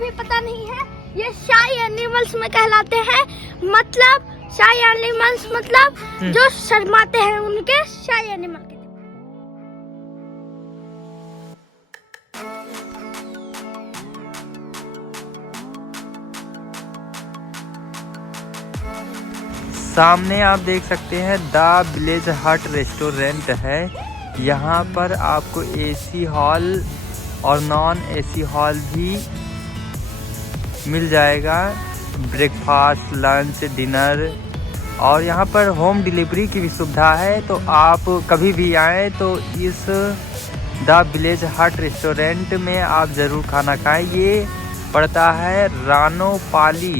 अभी पता नहीं है। ये शाई एनिमल्स में कहलाते हैं, मतलब शाई एनिमल्स मतलब जो शर्माते हैं उनके शाई एनिमल के। सामने आप देख सकते हैं द विलेज हट रेस्टोरेंट है। यहाँ पर आपको एसी हॉल और नॉन एसी हॉल भी मिल जाएगा, ब्रेकफास्ट, लंच, डिनर, और यहाँ पर होम डिलीवरी की भी सुविधा है। तो आप कभी भी आएँ तो इस द विलेज हट रेस्टोरेंट में आप ज़रूर खाना खाएं। ये पड़ता है रानोपाली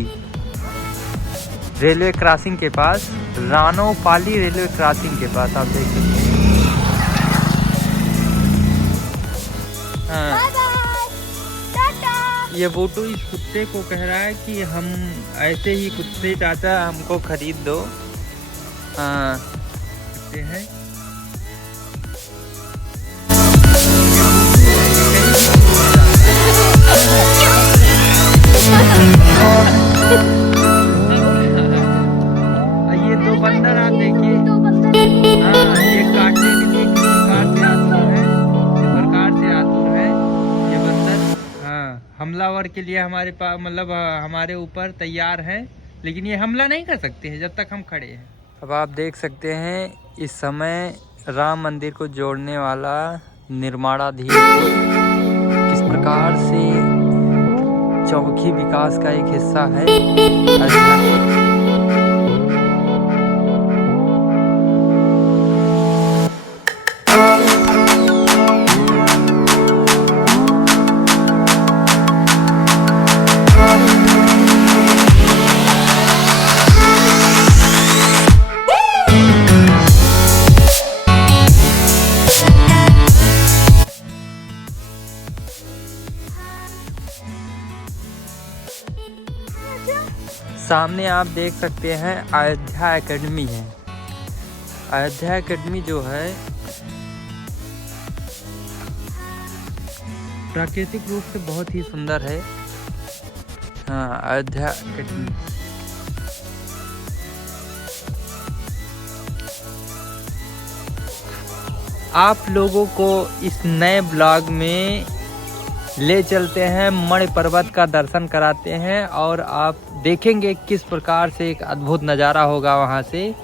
रेलवे क्रॉसिंग के पास, रानोपाली रेलवे क्रॉसिंग के पास आप देख सकते हैं। हाँ, ये बोटू इस कुत्ते को कह रहा है कि हम ऐसे ही कुत्ते चाचा हमको खरीद दो। हाँ, कुत्ते हैं। ये दो बंदर आप देखिए, हाँ, ये काटने के लिए किस प्रकार से आतुर है, किस प्रकार से आतुर है ये बंदर। हाँ, हमलावर के लिए हमारे पास मतलब हमारे ऊपर तैयार है, लेकिन ये हमला नहीं कर सकते हैं जब तक हम खड़े हैं। अब आप देख सकते हैं इस समय राम मंदिर को जोड़ने वाला निर्माणाधीन किस प्रकार से चौमुखी विकास का एक हिस्सा है। सामने आप देख सकते हैं अयोध्या एकेडमी है। अयोध्या एकेडमी जो है प्राकृतिक रूप से बहुत ही सुंदर है। हाँ, अयोध्या एकेडमी। आप लोगों को इस नए ब्लॉग में ले चलते हैं, मणि पर्वत का दर्शन कराते हैं और आप देखेंगे किस प्रकार से एक अद्भुत नज़ारा होगा वहाँ से।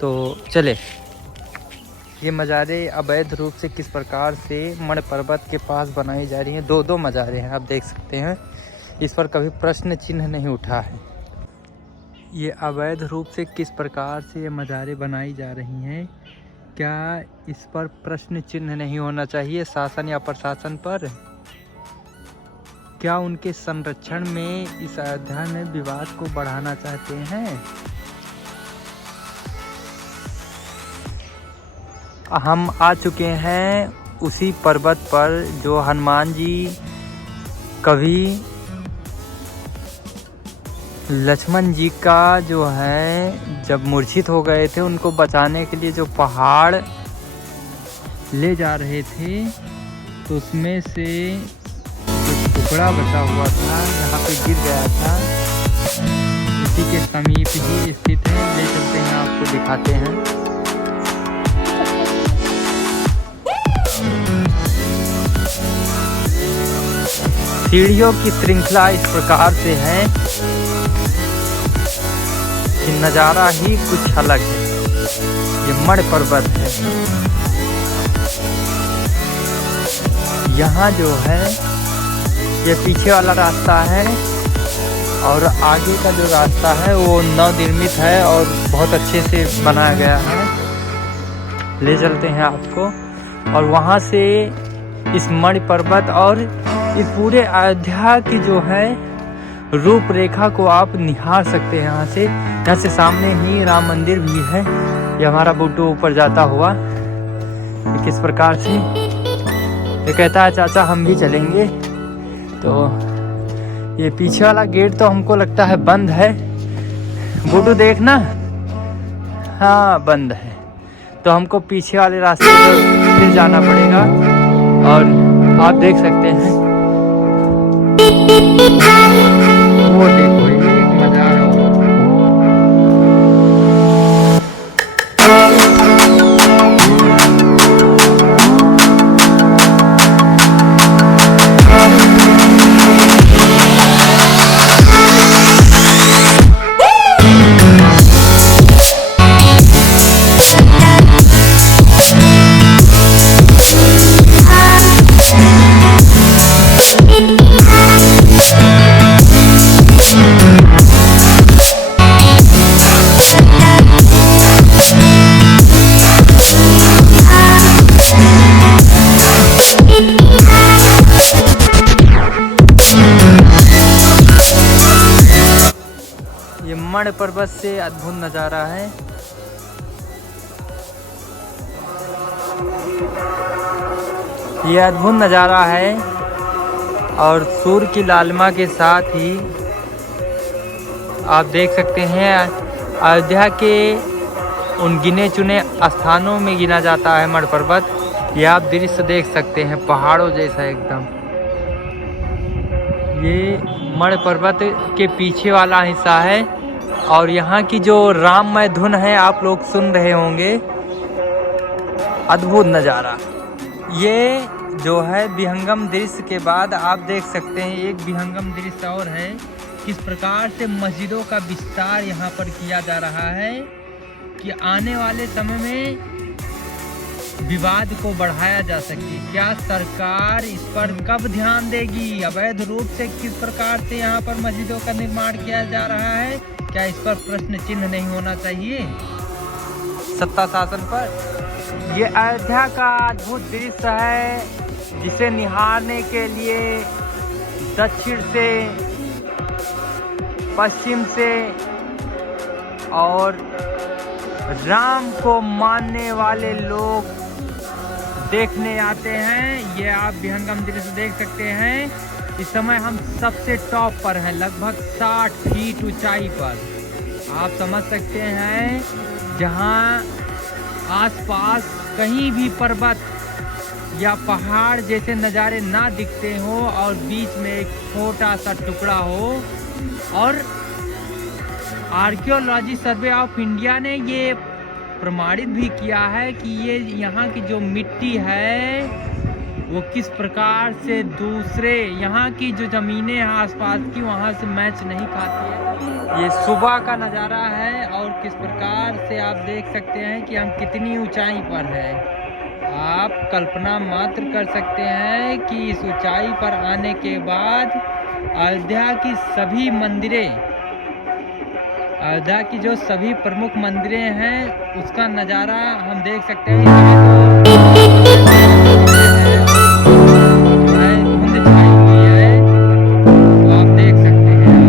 तो चले, ये मज़ारे अवैध रूप से किस प्रकार से मणि पर्वत के पास बनाई जा रही हैं। दो मज़ारे हैं, आप देख सकते हैं। इस पर कभी प्रश्न चिन्ह नहीं उठा है। ये अवैध रूप से किस प्रकार से ये मज़ारे बनाई जा रही हैं, क्या इस पर प्रश्न चिन्ह नहीं होना चाहिए शासन या प्रशासन पर? क्या उनके संरक्षण में इस अयोध्या में विवाद को बढ़ाना चाहते हैं? हम आ चुके हैं उसी पर्वत पर जो हनुमान जी कभी लक्ष्मण जी का जो है जब मूर्छित हो गए थे, उनको बचाने के लिए जो पहाड़ ले जा रहे थे, तो उसमें से टुकड़ा बचा हुआ था, यहाँ पे गिर गया था। इसी के समीप ही स्थित है, ले चलते हैं, आपको दिखाते हैं। सीढ़ियों की श्रृंखला इस प्रकार से है कि नज़ारा ही कुछ अलग है। ये मणि पर्वत है। यहाँ जो है ये पीछे वाला रास्ता है और आगे का जो रास्ता है वो नवनिर्मित है और बहुत अच्छे से बनाया गया है। ले चलते हैं आपको और वहाँ से इस मणि पर्वत और इस पूरे अयोध्या की जो है रूपरेखा को आप निहार सकते हैं। यहाँ से सामने ही राम मंदिर भी है। ये हमारा बुड्डू ऊपर जाता हुआ किस प्रकार से ये कहता है चाचा हम भी चलेंगे। तो ये पीछे वाला गेट तो हमको लगता है बंद है। बुड्डू देखना, हाँ बंद है, तो हमको पीछे वाले रास्ते पर फिर जाना पड़ेगा। और आप देख सकते हैं मण पर्वत से अद्भुत नज़ारा है। ये अद्भुत नज़ारा है और सूर्य की लालिमा के साथ ही आप देख सकते हैं अयोध्या के उन गिने चुने स्थानों में गिना जाता है मण पर्वत। ये आप दृश्य देख सकते हैं पहाड़ों जैसा एकदम। ये मण पर्वत के पीछे वाला हिस्सा है और यहाँ की जो राममय धुन है आप लोग सुन रहे होंगे। अद्भुत नज़ारा। ये जो है विहंगम दृश्य के बाद आप देख सकते हैं एक विहंगम दृश्य और है। किस प्रकार से मस्जिदों का विस्तार यहाँ पर किया जा रहा है कि आने वाले समय में विवाद को बढ़ाया जा सके। क्या सरकार इस पर कब ध्यान देगी? अवैध रूप से किस प्रकार से यहाँ पर मस्जिदों का निर्माण किया जा रहा है, क्या इस पर प्रश्न चिन्ह नहीं होना चाहिए सत्ता शासन पर? ये अयोध्या का अद्भुत दृश्य है जिसे निहारने के लिए दक्षिण से, पश्चिम से और राम को मानने वाले लोग देखने आते हैं। ये आप विहंगम दृश्य देख सकते हैं। इस समय हम सबसे टॉप पर हैं, लगभग 60 फीट ऊंचाई पर। आप समझ सकते हैं जहां आसपास कहीं भी पर्वत या पहाड़ जैसे नज़ारे ना दिखते हो और बीच में एक छोटा सा टुकड़ा हो। और आर्कियोलॉजी सर्वे ऑफ इंडिया ने ये प्रमाणित भी किया है कि ये यहाँ की जो मिट्टी है वो किस प्रकार से दूसरे यहाँ की जो ज़मीनें हैं आसपास की वहाँ से मैच नहीं खाती है। ये सुबह का नज़ारा है और किस प्रकार से आप देख सकते हैं कि हम कितनी ऊंचाई पर हैं। आप कल्पना मात्र कर सकते हैं कि इस ऊंचाई पर आने के बाद अयोध्या की सभी मंदिरें, अयोध्या की जो सभी प्रमुख मंदिरें हैं उसका नज़ारा हम देख सकते हैं। धुंध छाई हुई है तो आप देख सकते हैं।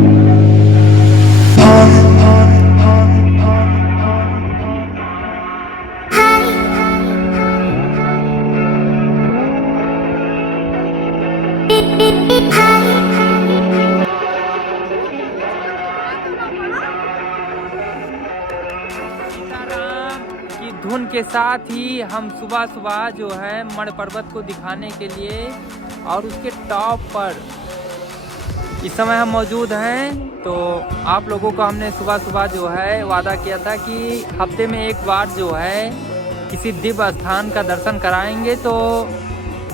धुन के साथ ही हम सुबह सुबह जो है मण पर्वत को दिखाने के लिए और उसके टॉप पर इस समय हम मौजूद हैं। तो आप लोगों को हमने सुबह सुबह जो है वादा किया था कि हफ्ते में एक बार जो है किसी दिव्य स्थान का दर्शन कराएंगे। तो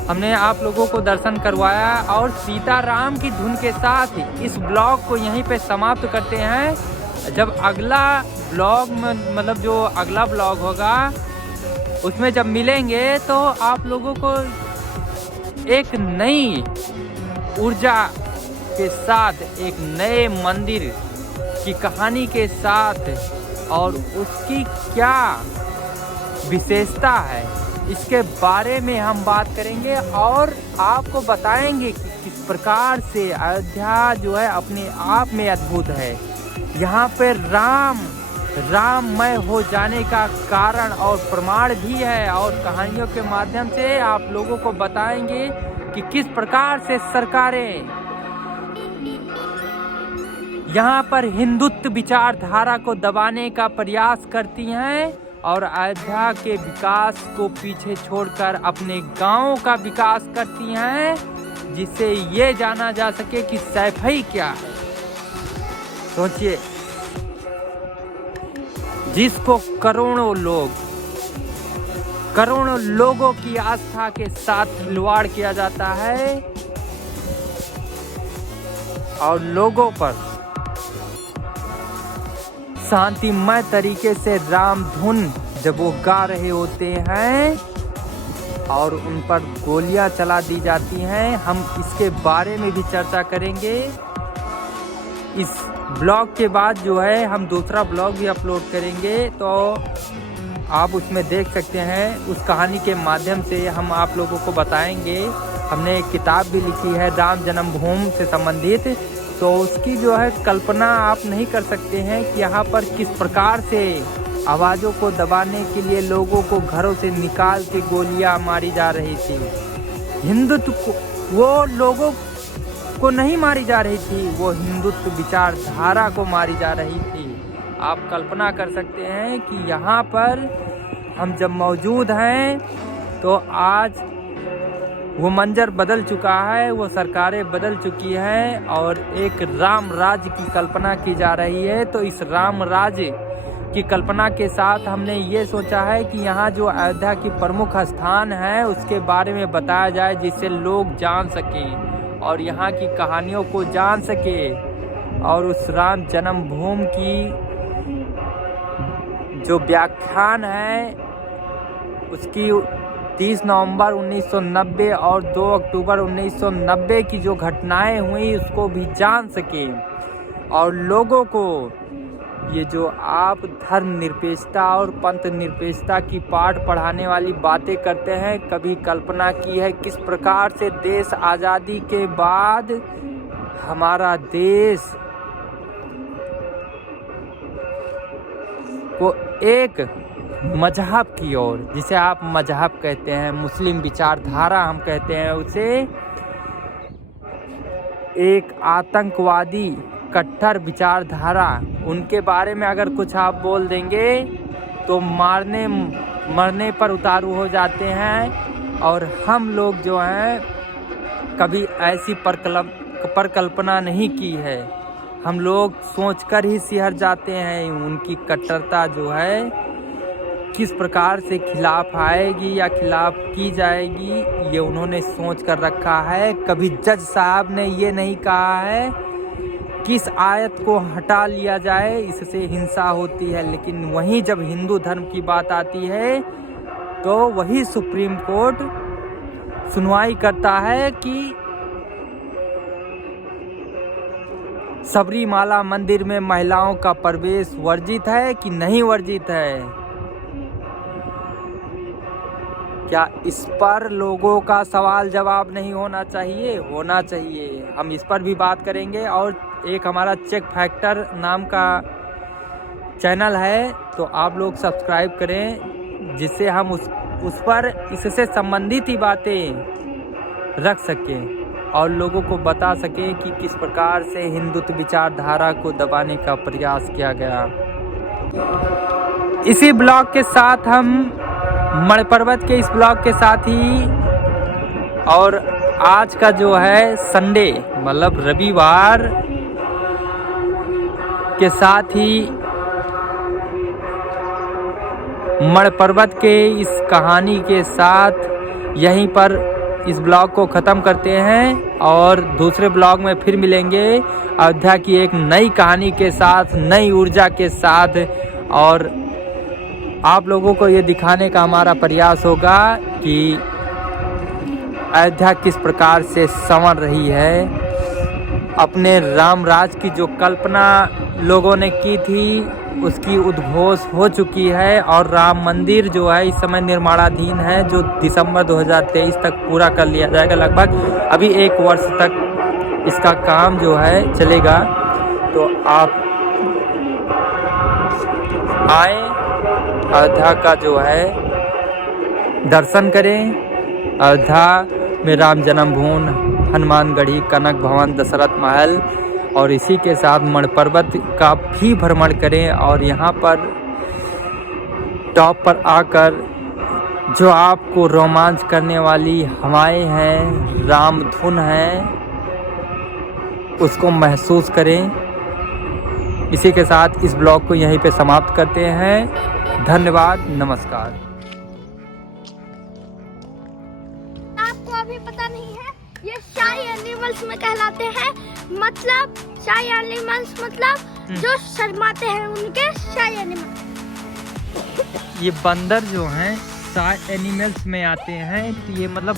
हमने आप लोगों को दर्शन करवाया और सीताराम की धुन के साथ इस ब्लॉग को यहीं पे समाप्त करते हैं। जब अगला ब्लॉग में मतलब जो अगला ब्लॉग होगा उसमें जब मिलेंगे तो आप लोगों को एक नई ऊर्जा के साथ एक नए मंदिर की कहानी के साथ और उसकी क्या विशेषता है इसके बारे में हम बात करेंगे और आपको बताएंगे कि किस प्रकार से अयोध्या जो है अपने आप में अद्भुत है। यहाँ पे राममय हो जाने का कारण और प्रमाण भी है और कहानियों के माध्यम से आप लोगों को बताएंगे कि किस प्रकार से सरकारें यहाँ पर हिंदुत्व विचारधारा को दबाने का प्रयास करती हैं और अयोध्या के विकास को पीछे छोड़कर अपने गांवों का विकास करती हैं, जिससे ये जाना जा सके कि सैफई क्या है। सोचिए, जिसको करोड़ों लोगों की आस्था के साथ खिलवाड़ किया जाता है और लोगों पर शांतिमय तरीके से राम धुन जब वो गा रहे होते हैं और उन पर गोलियां चला दी जाती हैं। हम इसके बारे में भी चर्चा करेंगे। इस ब्लॉग के बाद जो है हम दूसरा ब्लॉग भी अपलोड करेंगे, तो आप उसमें देख सकते हैं। उस कहानी के माध्यम से हम आप लोगों को बताएंगे। हमने एक किताब भी लिखी है राम जन्मभूमि से संबंधित, तो उसकी जो है कल्पना आप नहीं कर सकते हैं कि यहाँ पर किस प्रकार से आवाज़ों को दबाने के लिए लोगों को घरों से निकाल के गोलियां मारी जा रही थी। हिंदुत्व को, वो लोगों को नहीं मारी जा रही थी, वो हिंदुत्व विचारधारा को मारी जा रही थी। आप कल्पना कर सकते हैं कि यहाँ पर हम जब मौजूद हैं तो आज वो मंजर बदल चुका है, वो सरकारें बदल चुकी हैं और एक राम राज्य की कल्पना की जा रही है। तो इस राम राज्य की कल्पना के साथ हमने ये सोचा है कि यहाँ जो अयोध्या की प्रमुख स्थान है उसके बारे में बताया जाए, जिससे लोग जान सकें और यहाँ की कहानियों को जान सके और उस राम जन्मभूमि की जो व्याख्यान है उसकी 30 नवंबर 1990 और 2 अक्टूबर 1990 की जो घटनाएं हुई उसको भी जान सके और लोगों को ये जो आप धर्मनिरपेक्षता और पंथ निरपेक्षता की पाठ पढ़ाने वाली बातें करते हैं, कभी कल्पना की है किस प्रकार से देश आज़ादी के बाद हमारा देश को एक मजहब की ओर, जिसे आप मजहब कहते हैं, मुस्लिम विचारधारा हम कहते हैं उसे, एक आतंकवादी कट्टर विचारधारा, उनके बारे में अगर कुछ आप बोल देंगे तो मारने मरने पर उतारू हो जाते हैं। और हम लोग जो हैं कभी ऐसी परिकल्पना नहीं की है, हम लोग सोचकर ही सिहर जाते हैं। उनकी कट्टरता जो है किस प्रकार से खिलाफ आएगी या खिलाफ की जाएगी, ये उन्होंने सोच कर रखा है। कभी जज साहब ने ये नहीं कहा है किस आयत को हटा लिया जाए, इससे हिंसा होती है, लेकिन वहीं जब हिंदू धर्म की बात आती है तो वही सुप्रीम कोर्ट सुनवाई करता है कि सबरीमाला मंदिर में महिलाओं का प्रवेश वर्जित है कि नहीं वर्जित है। क्या इस पर लोगों का सवाल जवाब नहीं होना चाहिए? होना चाहिए। हम इस पर भी बात करेंगे। और एक हमारा चेक फैक्टर नाम का चैनल है, तो आप लोग सब्सक्राइब करें, जिससे हम उस पर इससे संबंधित ही बातें रख सकें और लोगों को बता सकें कि किस प्रकार से हिंदुत्व विचारधारा को दबाने का प्रयास किया गया। इसी ब्लॉग के साथ हम मण पर्वत के इस ब्लॉग के साथ ही, और आज का जो है संडे मतलब रविवार के साथ ही मण पर्वत के इस कहानी के साथ यहीं पर इस ब्लॉग को ख़त्म करते हैं और दूसरे ब्लॉग में फिर मिलेंगे अयोध्या की एक नई कहानी के साथ, नई ऊर्जा के साथ। और आप लोगों को ये दिखाने का हमारा प्रयास होगा कि अयोध्या किस प्रकार से संवर रही है। अपने राम राज की जो कल्पना लोगों ने की थी उसकी उद्घोष हो चुकी है और राम मंदिर जो है इस समय निर्माणाधीन है, जो दिसंबर 2023 तक पूरा कर लिया जाएगा। लगभग अभी 1 वर्ष तक इसका काम जो है चलेगा। तो आप आए, अयोध्या का जो है दर्शन करें। अयोध्या में राम जन्मभूमि, हनुमानगढ़ी, कनक भवन, दशरथ महल और इसी के साथ मण पर्वत का भी भ्रमण करें। और यहाँ पर टॉप पर आकर जो आपको रोमांच करने वाली हवाएं हैं, राम धुन है, उसको महसूस करें। इसी के साथ इस ब्लॉग को यहीं पे समाप्त करते हैं। धन्यवाद, नमस्कार। आपको अभी पता नहीं है, ये शाही एनिमल्स में कहलाते हैं। मतलब शाही एनिमल्स मतलब जो शर्माते हैं उनके शाही एनिमल्स। ये बंदर जो हैं शाही एनिमल्स में आते हैं। तो ये मतलब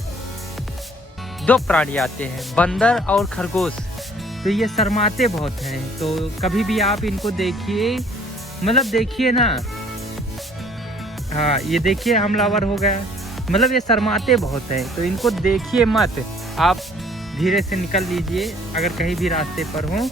2 प्राणी आते हैं, बंदर और खरगोश। तो ये शर्माते बहुत हैं। तो कभी भी आप इनको देखिए, मतलब देखिए ना, हाँ ये देखिए हमलावर हो गया, मतलब ये शर्माते बहुत हैं। तो इनको देखिए मत, आप धीरे से निकल लीजिए अगर कहीं भी रास्ते पर हो।